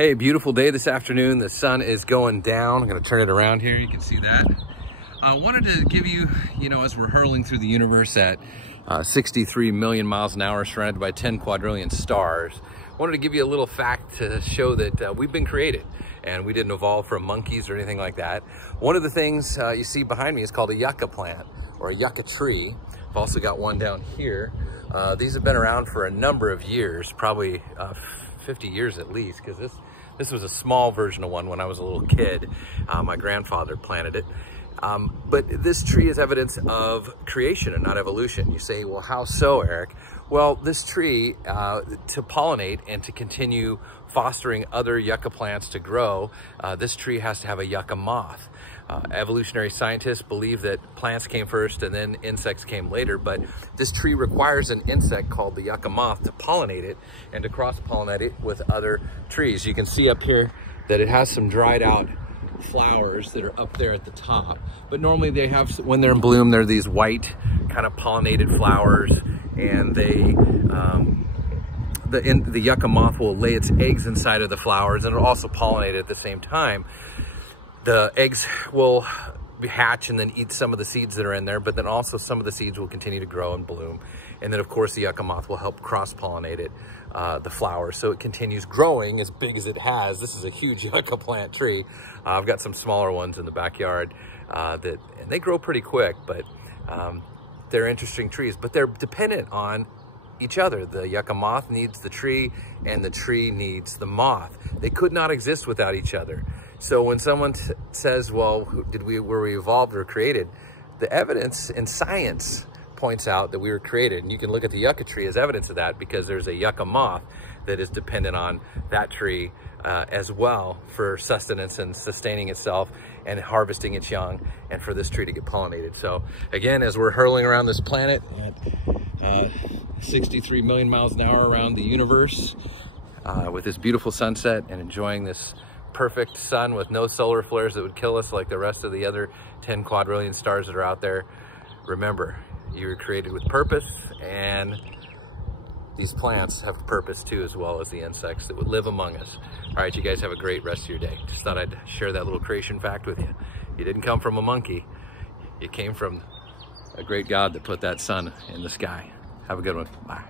Hey, beautiful day this afternoon. The sun is going down. I'm gonna turn it around here. You can see that. I wanted to give you, as we're hurling through the universe at 63 million miles an hour, surrounded by 10 quadrillion stars, wanted to give you a little fact to show that we've been created and we didn't evolve from monkeys or anything like that. One of the things you see behind me is called a yucca plant or a yucca tree. I've also got one down here. These have been around for a number of years, probably 50 years at least, because this was a small version of one when I was a little kid. My grandfather planted it. But this tree is evidence of creation and not evolution. You say, well, how so, Eric? Well, this tree, to pollinate and to continue fostering other yucca plants to grow, this tree has to have a yucca moth. Evolutionary scientists believe that plants came first and then insects came later, but this tree requires an insect called the yucca moth to pollinate it and to cross-pollinate it with other trees. You can see up here that it has some dried out flowers that are up there at the top, but normally they have, when they're in bloom, they're these white kind of pollinated flowers, and they the yucca moth will lay its eggs inside of the flowers, and it'll also pollinate at the same time. The eggs will hatch and then eat some of the seeds that are in there, but then also some of the seeds will continue to grow and bloom. And then of course the yucca moth will help cross-pollinate it, the flowers, so it continues growing as big as it has. This is a huge yucca plant tree. I've got some smaller ones in the backyard and they grow pretty quick, but they're interesting trees, but they're dependent on each other. The yucca moth needs the tree and the tree needs the moth. They could not exist without each other. So when someone says, well, were we evolved or created? The evidence in science points out that we were created, and you can look at the yucca tree as evidence of that, because there's a yucca moth that is dependent on that tree as well for sustenance and sustaining itself and harvesting its young, and for this tree to get pollinated. So again, as we're hurling around this planet at 63 million miles an hour around the universe with this beautiful sunset and enjoying this perfect sun with no solar flares that would kill us like the rest of the other 10 quadrillion stars that are out there, remember, you were created with purpose, and these plants have purpose too, as well as the insects that would live among us. All right, you guys have a great rest of your day. Just thought I'd share that little creation fact with you. You didn't come from a monkey. You came from a great God that put that sun in the sky. Have a good one. Bye.